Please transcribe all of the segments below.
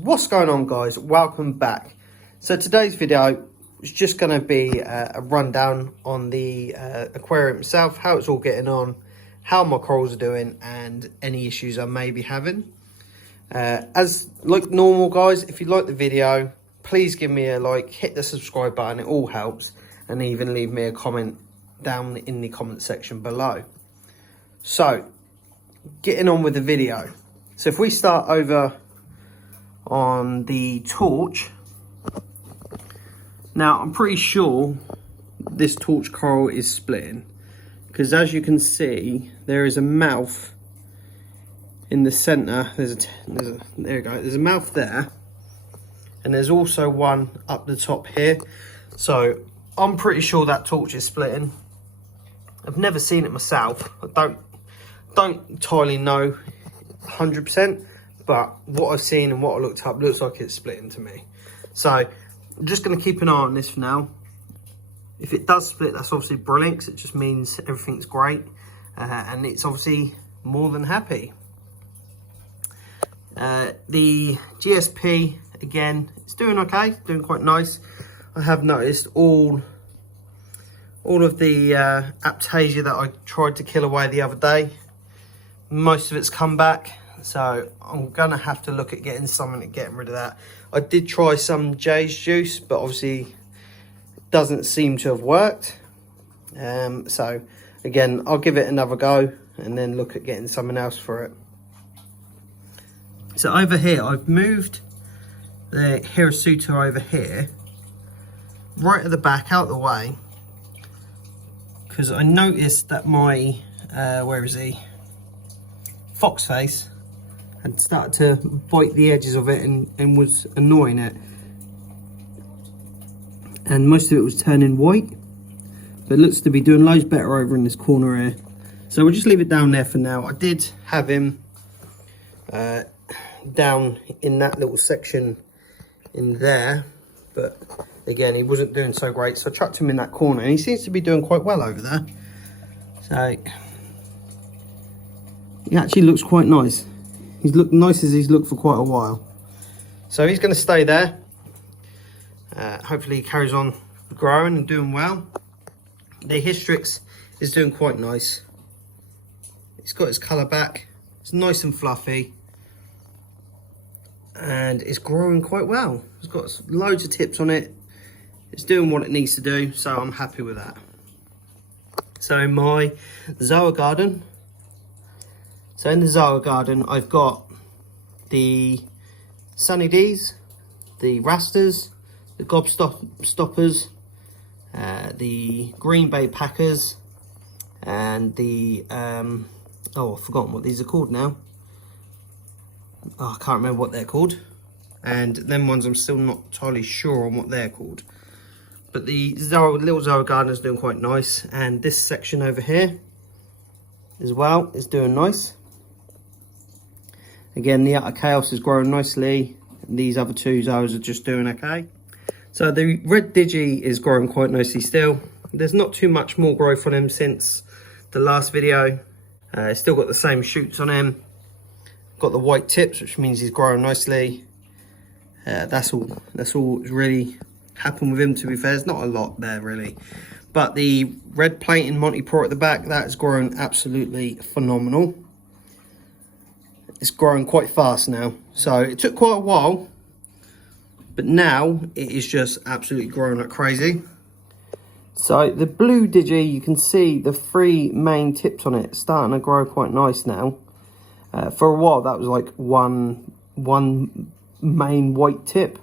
What's going on, guys? Welcome back. So today's video is just going to be a rundown on the aquarium itself, how it's all getting on, how my corals are doing, and any issues I may be having. As like normal, guys, if you like the video, please give me a like, hit the subscribe button, it all helps, and even leave me a comment down in the comment section below. So getting on with the video. So if we start over on the torch, now I'm pretty sure this torch coral is splitting, because as you can see there is a mouth in the center. There you go, there's a mouth there, and there's also one up the top here. So I'm pretty sure that torch is splitting. I've never seen it myself. I don't entirely know 100%, but what I've seen and what I looked up looks like it's splitting to me. So I'm just going to keep an eye on this for now. If it does split, that's obviously brilliant, because it just means everything's great, and it's obviously more than happy. The GSP, again, it's doing okay, doing quite nice. I have noticed all of the Aptasia that I tried to kill away the other day, most of it's come back. So I'm going to have to look at getting something to getting rid of that. I did try some Jay's juice, but obviously it doesn't seem to have worked. So again, I'll give it another go and then look at getting something else for it. So over here, I've moved the Shirasuta over here, right at the back, out of the way, because I noticed that my, where is he? Fox face had started to bite the edges of it and was annoying it, and most of it was turning white, but it looks to be doing loads better over in this corner here. So we'll just leave it down there for now. I did have him down in that little section in there, but again he wasn't doing so great, so I chucked him in that corner, and he seems to be doing quite well over there. So he actually looks quite nice. He's looked nice as he's looked for quite a while. So he's going to stay there. Hopefully he carries on growing and doing well. The Hystrix is doing quite nice. It's got its colour back. It's nice and fluffy. And it's growing quite well. It's got loads of tips on it. It's doing what it needs to do, so I'm happy with that. So in my Zara Garden, so in the Zara Garden, I've got the Sunny D's, the Rastas, the Gobstoppers, the Green Bay Packers, and the, oh, I've forgotten what these are called now. Oh, I can't remember what they're called. And them ones I'm still not entirely sure on what they're called. But the little Zara Garden is doing quite nice. And this section over here as well is doing nice. Again, the Outer Chaos is growing nicely. And these other two Zaras are just doing okay. So the red Digi is growing quite nicely still. There's not too much more growth on him since the last video. It's still got the same shoots on him. Got the white tips, which means he's growing nicely. That's all that's really happened with him, to be fair. There's not a lot there really. But the red plating Monty Pro at the back, that is growing absolutely phenomenal. It's growing quite fast now. So it took quite a while, but now it is just absolutely growing like crazy. So the blue Digi, you can see the three main tips on it starting to grow quite nice now. For a while that was like one main white tip,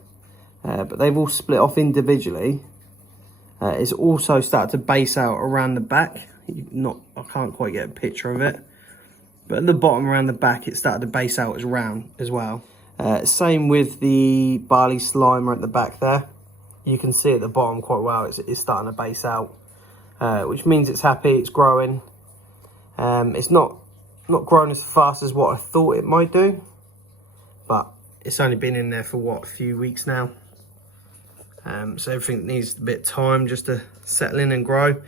but they've all split off individually. It's also started to base out around the back. I can't quite get a picture of it, but at the bottom around the back it started to base out as round as well. Same with the barley slimer at the back there. You can see at the bottom quite well it's starting to base out, which means it's happy, it's growing. It's not growing as fast as what I thought it might do, but it's only been in there for what, a few weeks now. So everything needs a bit of time just to settle in and grow.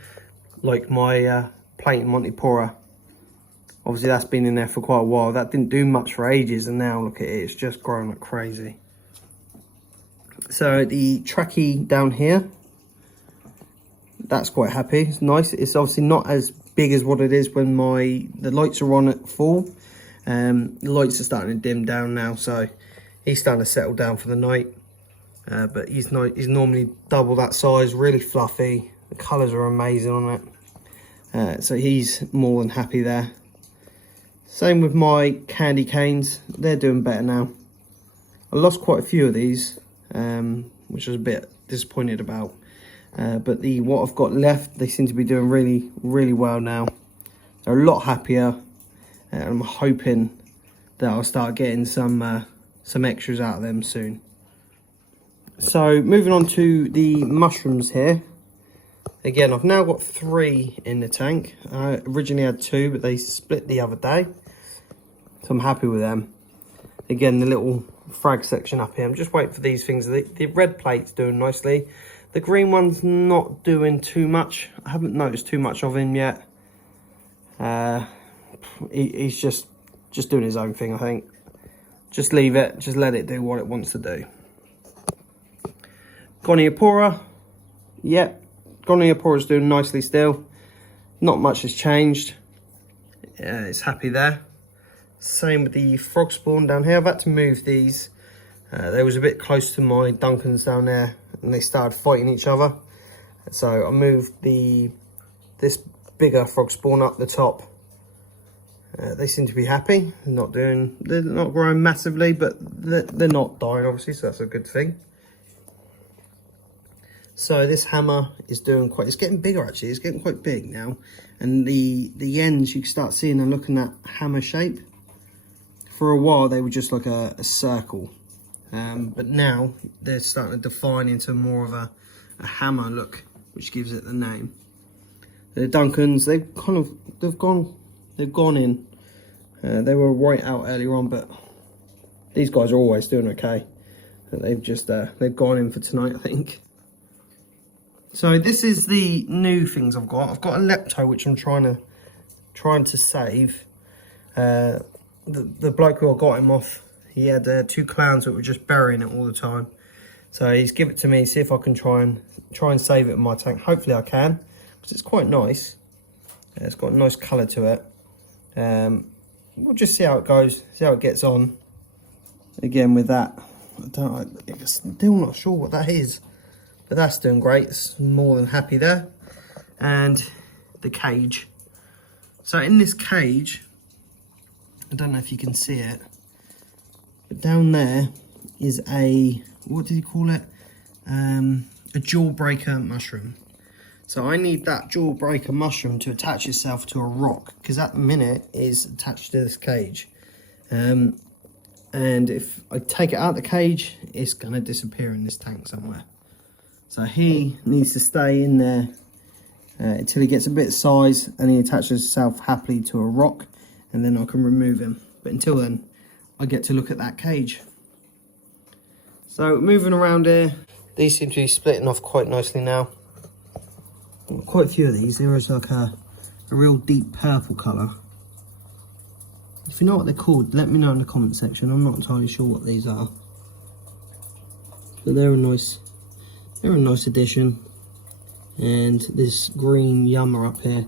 Like my plating Montipora, obviously that's been in there for quite a while. That didn't do much for ages, and now look at it, it's just growing like crazy. So the Trekkie down here, that's quite happy. It's nice. It's obviously not as big as what it is when the lights are on at full. The lights are starting to dim down now, so he's starting to settle down for the night. But he's normally double that size, really fluffy. The colours are amazing on it. So he's more than happy there. Same with my candy canes. They're doing better now. I lost quite a few of these, which I was a bit disappointed about. But what I've got left, they seem to be doing really, really well now. They're a lot happier. And I'm hoping that I'll start getting some extras out of them soon. So moving on to the mushrooms here. Again, I've now got 3 in the tank. I originally had 2, but they split the other day. So I'm happy with them. Again, the little frag section up here. I'm just waiting for these things. The red plate's doing nicely. The green one's not doing too much. I haven't noticed too much of him yet. He's just doing his own thing, I think. Just leave it. Just let it do what it wants to do. Goniopora. Yep. Goniopora's doing nicely still. Not much has changed. It's happy there. Same with the frog spawn down here. I've had to move these. They was a bit close to my Duncans down there, and they started fighting each other. So I moved this bigger frog spawn up the top. They seem to be happy. They're not growing massively, but they're not dying, obviously, so that's a good thing. So this hammer is doing it's getting bigger actually. It's getting quite big now, and the ends you can start seeing are looking at hammer shape. For a while they were just like a circle, but now they're starting to define into more of a hammer look, which gives it the name. The Duncans, they've gone in. They were white out earlier on, but these guys are always doing okay. They've gone in for tonight, I think. So this is the new things I've got. I've got a Lepto, which I'm trying to save. The bloke who I got him off, he had 2 clowns that were just burying it all the time. So he's given it to me, see if I can try and save it in my tank. Hopefully I can, because it's quite nice. It's got a nice colour to it. We'll just see how it goes, see how it gets on. Again with that, I'm still not sure what that is. But that's doing great. It's more than happy there. And the cage. So in this cage, I don't know if you can see it, but down there is what did he call it? A Jawbreaker mushroom. So I need that Jawbreaker mushroom to attach itself to a rock, because at the minute it's attached to this cage. And if I take it out of the cage, it's going to disappear in this tank somewhere. So he needs to stay in there until he gets a bit of size and he attaches himself happily to a rock, and then I can remove him. But until then, I get to look at that cage. So moving around here, these seem to be splitting off quite nicely now. Quite a few of these. There is like a real deep purple colour. If you know what they're called, let me know in the comment section. I'm not entirely sure what these are. But they're a nice addition. And this green yummer up here,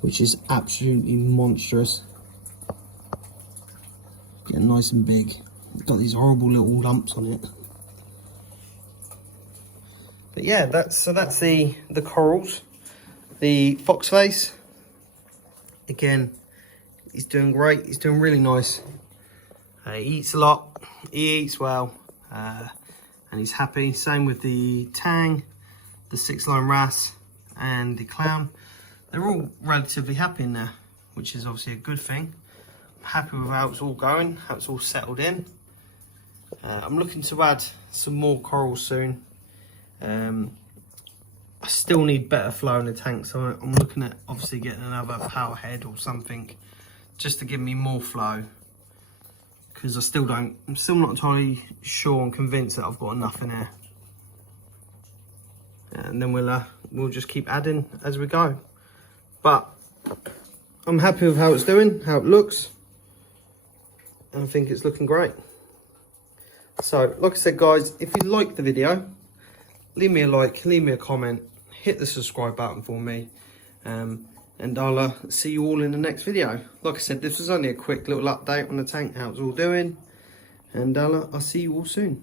which is absolutely monstrous. Getting nice and big. Got these horrible little lumps on it. But yeah, that's the corals. The fox face, again, he's doing great. He's doing really nice. He eats a lot. He eats well. And he's happy. Same with the tang, the 6-line wrasse, and the clown. They're all relatively happy in there, which is obviously a good thing. I'm happy with how it's all going, how it's all settled in. I'm looking to add some more corals soon. I still need better flow in the tank, so I'm looking at obviously getting another Hammerhead or something just to give me more flow. Because I'm still not entirely sure and convinced that I've got enough in here. And then we'll just keep adding as we go. But I'm happy with how it's doing, how it looks. And I think it's looking great. So, like I said, guys, if you like the video, leave me a like, leave me a comment, hit the subscribe button for me, and I'll see you all in the next video. Like I said, this was only a quick little update on the tank, how it's all doing, and I'll see you all soon.